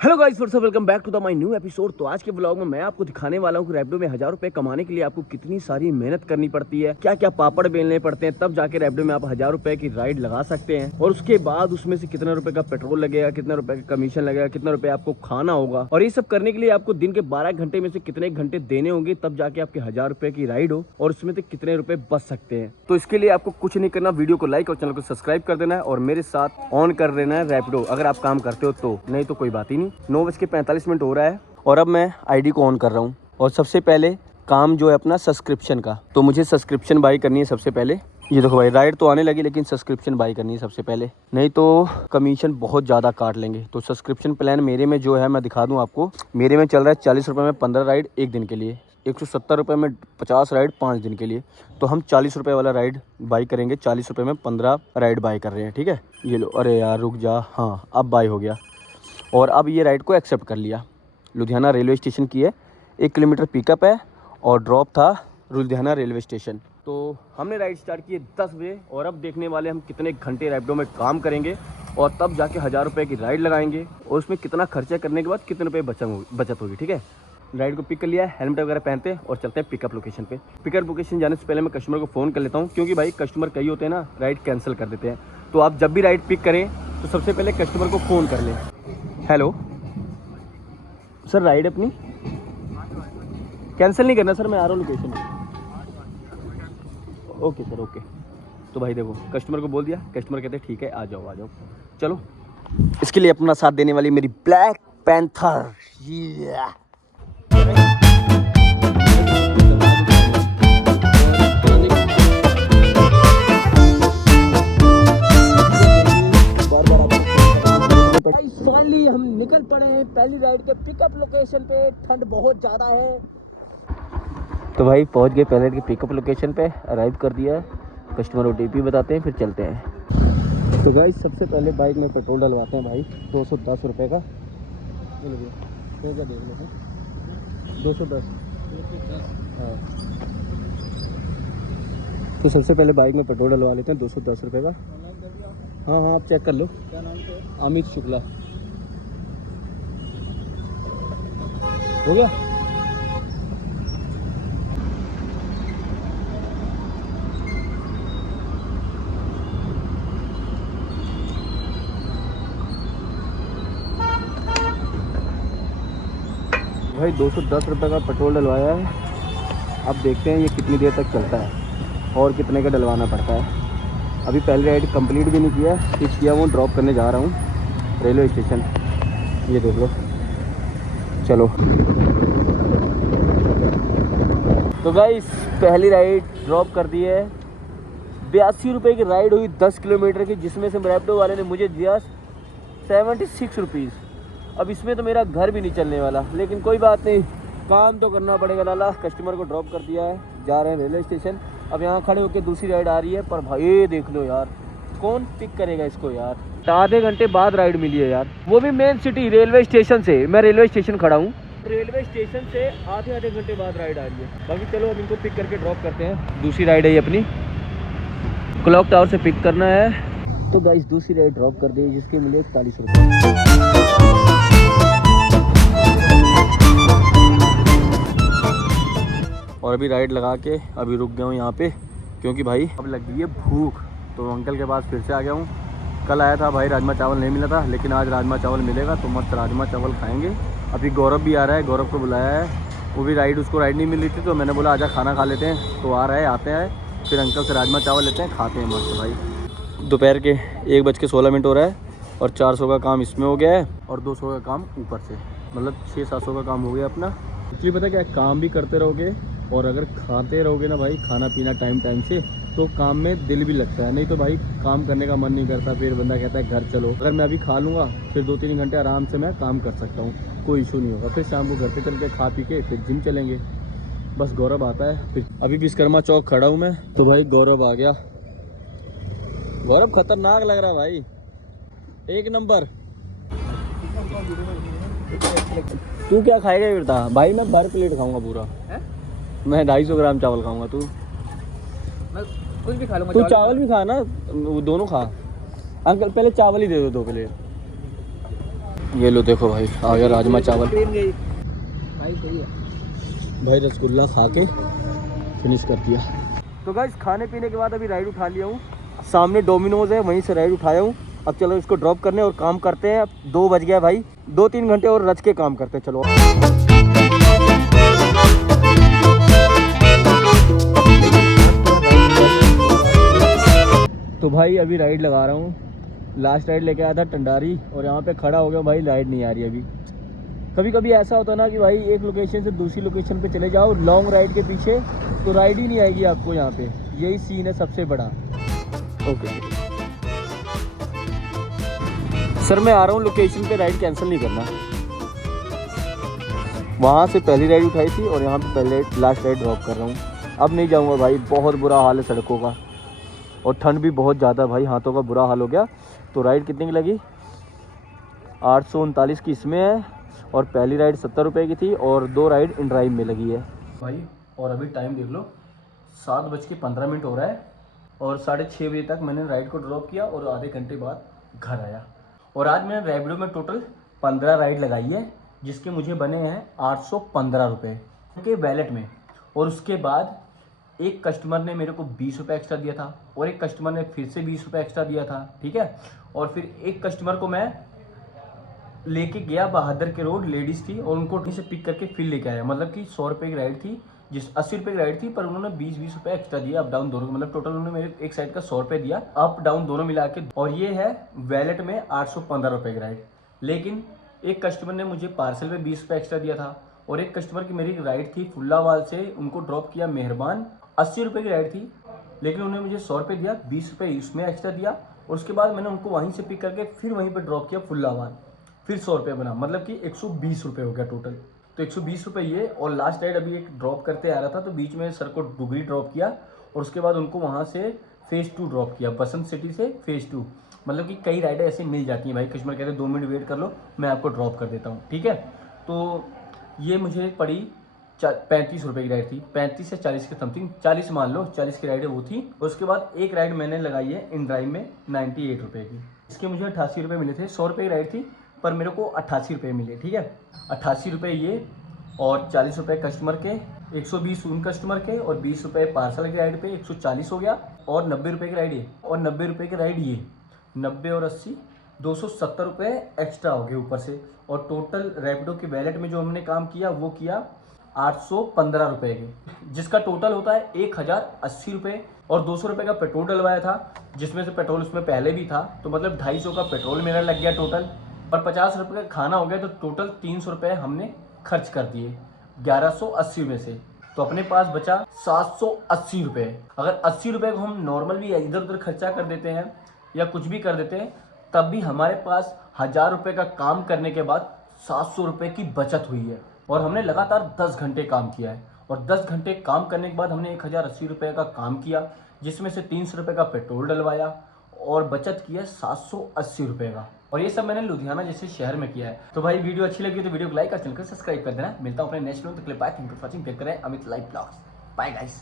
Hello guys, for welcome back to the my new episode. तो आज के blog में मैं आपको दिखाने वाला हूँ कि रैपिडो में 1000 रुपए कमाने के लिए आपको कितनी सारी मेहनत करनी पड़ती है, क्या क्या पापड़ बेलने पड़ते हैं, तब जाके रैपिडो में आप 1000 रुपए की राइड लगा सकते हैं। और उसके बाद उसमें से कितना रुपए का पेट्रोल लगेगा, कितना रुपए का कमीशन लगेगा, कितना रुपए आपको खाना होगा। और ये सब करने के लिए आपको दिन के 12 घंटे में से कितने घंटे देने होंगे, तब जाके आपके 1000 रुपए की राइड हो और उसमें से कितने रुपए बच सकते हैं। तो इसके लिए आपको कुछ नहीं करना, वीडियो को लाइक और चैनल को सब्सक्राइब कर देना है और मेरे साथ ऑन कर देना है रैपिडो, अगर आप काम करते हो तो। नहीं तो कोई बात ही नहीं। 9:45 हो रहा है और अब मैं आईडी को ऑन कर रहा हूँ। और सबसे पहले काम जो है अपना सब्सक्रिप्शन का, तो मुझे सब्सक्रिप्शन बाई करनी है सबसे पहले। ये देखो भाई, राइड तो आने लगी लेकिन सब्सक्रिप्शन बाई करनी है सबसे पहले, नहीं तो कमीशन बहुत ज़्यादा काट लेंगे। तो सब्सक्रिप्शन प्लान मेरे में जो है मैं दिखा दूँ आपको। मेरे में चल रहा है 40 रुपये में 15 राइड एक दिन के लिए, 170 रुपये में 50 राइड 5 दिन के लिए। तो हम 40 रुपये वाला राइड बाई करेंगे। 40 रुपये में 15 राइड बाई कर रहे हैं, ठीक है। ये लो, अरे यार रुक जा, हाँ अब बाई हो गया। और अब ये राइड को एक्सेप्ट कर लिया। लुधियाना रेलवे स्टेशन की है, 1 किलोमीटर पिकअप है और ड्रॉप था लुधियाना रेलवे स्टेशन। तो हमने राइड स्टार्ट की 10 बजे और अब देखने वाले हम कितने घंटे रैपिडो में काम करेंगे और तब जाके 1000 रुपये की राइड लगाएंगे और उसमें कितना खर्चा करने के बाद कितने रुपये बचत होगी, ठीक है। राइड को पिक कर लिया है, हेलमेट वगैरह पहनते हैं और चलते हैं पिकअप लोकेशन पे। पिकअप लोकेशन जाने से पहले मैं कस्टमर को फ़ोन कर लेता हूँ, क्योंकि भाई कस्टमर कई होते हैं ना, राइड कैंसिल कर देते हैं। तो आप जब भी राइड पिक करें तो सबसे पहले कस्टमर को फ़ोन कर लें। हेलो सर, राइड अपनी कैंसिल नहीं करना सर, मैं आ रहा हूँ लोकेशन पे। Okay sir, okay. तो भाई देखो, कस्टमर को बोल दिया, कस्टमर कहते हैं ठीक है आ जाओ आ जाओ। चलो, इसके लिए अपना साथ देने वाली मेरी ब्लैक पैंथर। फाइनली हम निकल पड़े हैं पहली राइड के पिकअप लोकेशन पे। ठंड बहुत ज़्यादा है। तो भाई पहुंच गए पहले के पिकअप लोकेशन पे, अराइव कर दिया है। कस्टमर OTP बताते हैं, फिर चलते हैं। तो भाई सबसे पहले बाइक में पेट्रोल डलवाते हैं भाई, 210 रुपये का। क्या देख लो, 210। हाँ, तो सबसे पहले बाइक में पेट्रोल डलवा लेते हैं 210 रुपये का। हाँ हाँ, आप चेक कर लो। क्या नाम है? अमित शुक्ला। हो गया। भाई 210 रुपये का पेट्रोल डलवाया है। अब देखते हैं ये कितनी देर तक चलता है और कितने का डलवाना पड़ता है। अभी पहली राइड कंप्लीट भी नहीं किया, पिक किया हूँ, ड्रॉप करने जा रहा हूँ रेलवे स्टेशन। ये देख लो, चलो। तो गाइस पहली राइड ड्रॉप कर दी है। 82 रुपये की राइड हुई 10 किलोमीटर की, जिसमें से रैपिडो वाले ने मुझे दिया 76 रुपीज़। अब इसमें तो मेरा घर भी नहीं चलने वाला, लेकिन कोई बात नहीं, काम तो करना पड़ेगा। लाला कस्टमर को ड्रॉप कर दिया है, जा रहे हैं रेलवे स्टेशन। अब यहाँ खड़े होकर दूसरी राइड आ रही है, पर भाई ये देख लो यार, कौन पिक करेगा इसको यार। आधे घंटे बाद राइड मिली है यार, वो भी मेन सिटी रेलवे स्टेशन से। मैं रेलवे स्टेशन खड़ा हूँ, रेलवे स्टेशन से आधे घंटे बाद राइड आ रही है। बाकी चलो अब इनको पिक करके ड्रॉप करते हैं। दूसरी राइड है ये अपनी, क्लॉक टावर से पिक करना है। तो गाइस दूसरी राइड ड्रॉप कर दी, जिसके मिले 41 रुपये। और अभी राइड लगा के अभी रुक गया हूँ यहाँ पे, क्योंकि भाई अब लग गई है भूख। तो अंकल के पास फिर से आ गया हूँ। कल आया था भाई, राजमा चावल नहीं मिला था, लेकिन आज राजमा चावल मिलेगा तो मस्त राजमा चावल खाएंगे। अभी गौरव भी आ रहा है, गौरव को बुलाया है। वो भी राइड, उसको राइड नहीं मिल रही थी, तो मैंने बोला आजा खाना खा लेते हैं। तो आ रहा है, आते हैं, फिर अंकल से राजमा चावल लेते हैं, खाते हैं मस्त भाई। दोपहर के 1:16 हो रहा है और 400 का काम इसमें हो गया है और 200 का काम ऊपर से, मतलब 600-700 का काम हो गया अपना। इसलिए पता क्या, काम भी करते रहोगे और अगर खाते रहोगे ना भाई, खाना पीना टाइम टाइम से, तो काम में दिल भी लगता है। नहीं तो भाई काम करने का मन नहीं करता, फिर बंदा कहता है घर चलो। अगर मैं अभी खा लूँगा फिर 2-3 घंटे आराम से मैं काम कर सकता हूँ, कोई इशू नहीं होगा। फिर शाम को घर पे चल के खा पी के फिर जिम चलेंगे। बस गौरव आता है फिर। अभी विश्वकर्मा चौक खड़ा हूँ मैं, तो भाई गौरव आ गया। गौरव खतरनाक लग रहा भाई, एक नंबर। तू क्या खाएगा ये बता भाई? मैं भर प्लेट खाऊंगा पूरा है? मैं 250 ग्राम चावल खाऊंगा। तू मैं कुछ भी खा लूंगा। तू चावल भी खा ना, वो दोनों खा। अंकल पहले चावल ही दे दो 2 प्लेट। ये लो देखो भाई, आ गया राजमा चावल। ट्रेन गई भाई, सही है भाई रसगुल्ला खा के फिनिश कर दिया। तो गाइस खाने पीने के बाद अभी राइड उठा लिया हूँ। सामने डोमिनोज है, वहीं से राइड उठाया हूँ। अब चलो इसको ड्रॉप करने और काम करते हैं। अब 2 बज गया भाई, 2-3 घंटे और रच के काम करते हैं। चलो तो भाई अभी राइड लगा रहा हूँ। लास्ट राइड लेके आया था टंडारी और यहाँ पे खड़ा हो गया भाई, राइड नहीं आ रही अभी। कभी कभी ऐसा होता है ना कि भाई एक लोकेशन से दूसरी लोकेशन पे चले जाओ लॉन्ग राइड के पीछे, तो राइड ही नहीं आएगी आपको यहाँ पे। यही सीन है सबसे बड़ा। ओके सर मैं आ रहा हूँ लोकेशन पे, राइड कैंसिल नहीं करना। वहाँ से पहली राइड उठाई थी और यहाँ पे पहले लास्ट राइड ड्रॉप कर रहा हूँ। अब नहीं जाऊँगा भाई, बहुत बुरा हाल है सड़कों का और ठंड भी बहुत ज़्यादा भाई, हाथों का बुरा हाल हो गया। तो राइड कितने की लगी? 839 की इसमें है और पहली राइड 70 रुपये की थी और 2 राइड इन ड्राइव में लगी है भाई। और अभी टाइम देख लो, 7:15 हो रहा है और 6:30 बजे तक मैंने राइड को ड्रॉप किया और आधे घंटे बाद घर आया। और आज मैंने रैपिडो में टोटल 15 राइड लगाई है, जिसके मुझे बने हैं 815 रुपये के वैलेट में। और उसके बाद एक कस्टमर ने मेरे को 20 रुपये एक्स्ट्रा दिया था और एक कस्टमर ने फिर से 20 रुपये एक्स्ट्रा दिया था, ठीक है। और फिर एक कस्टमर को मैं लेके गया बहादुर के रोड, लेडीज़ थी और उनको से पिक करके फिर लेके आया। मतलब कि 100 रुपये की राइड थी, जिस 80 रुपये की राइड थी, पर उन्होंने 20-20 रुपये एक्स्ट्रा दिया अप डाउन दोनों। मतलब टोटल उन्होंने मेरे एक साइड का 100 रुपये दिया अप डाउन दोनों मिला के। और ये है वैलेट में 815 रुपये की राइड। लेकिन एक कस्टमर ने मुझे पार्सल में 20 रुपये एक्स्ट्रा दिया था और एक कस्टमर की मेरी राइड थी फुल्लावाल से, उनको ड्रॉप किया मेहरबान, 80 रुपये की राइड थी, लेकिन उन्होंने मुझे 100 रुपये दिया, 20 रुपये इसमें एक्स्ट्रा दिया। और उसके बाद मैंने उनको वहीं से पिक करके फिर वहीं पर ड्रॉप किया फुल्लावाल, फिर 100 रुपये बना। मतलब कि 120 रुपये हो गया टोटल। तो 120 रुपये ये। और लास्ट राइड अभी एक ड्रॉप करते आ रहा था तो बीच में सर को डुगरी ड्रॉप किया और उसके बाद उनको वहाँ से फेज़ 2 ड्रॉप किया, बसंत सिटी से फेज़ 2। मतलब कि कई राइडें ऐसे मिल जाती हैं भाई, कस्टमर कहते हैं 2 मिनट वेट कर लो, मैं आपको ड्रॉप कर देता हूँ, ठीक है। तो ये मुझे पड़ी 35 रुपये की राइड थी, 35 से 40 के समथिंग, 40 मान लो, 40 की राइड वो थी। उसके बाद एक राइड मैंने लगाई है इन ड्राइव में 98 रुपये की, इसके मुझे 88 रुपये मिले थे। 100 रुपये की राइड थी पर मेरे को 88 रुपये मिले, ठीक है। 88 रुपये ये और 40 रुपये कस्टमर के, 120 उन कस्टमर के और 20 रुपये पार्सल की राइड पे 140 हो गया। और 90 रुपये की राइड ये और 90 रुपये की राइड ये, 90 और 80 270 रुपये एक्स्ट्रा हो गए ऊपर से। और टोटल रैपिडो के वैलेट में जो हमने काम किया वो किया 815 रुपये के, जिसका टोटल होता है 1080 रुपये। और 200 रुपये का पेट्रोल डलवाया था, जिसमें से पेट्रोल उसमें पहले भी था, तो मतलब 250 का पेट्रोल मेरा लग गया टोटल। और 50 रुपये का खाना हो गया, तो टोटल 300 रुपये हमने खर्च कर दिए 1180 में से। तो अपने पास बचा 780 रुपये। अगर 80 रुपये को हम नॉर्मल भी इधर उधर खर्चा कर देते हैं या कुछ भी कर देते हैं, तब भी हमारे पास 1000 रुपये का काम करने के बाद 700 रुपये की बचत हुई है। और हमने लगातार 10 घंटे काम किया है और 10 घंटे काम करने के बाद हमने 1080 रुपये का काम किया, जिसमें से 300 रुपये का पेट्रोल डलवाया और बचत किया 780 रुपये का। और ये सब मैंने लुधियाना जैसे शहर में किया है। तो भाई वीडियो अच्छी लगी तो वीडियो को लाइक और चैनल को सब्सक्राइब कर देना। मिलता हूँ अपने नेक्स्ट वीडियो, तो clip bye, thank you for watching. देख कर Amit live blogs. Bye guys.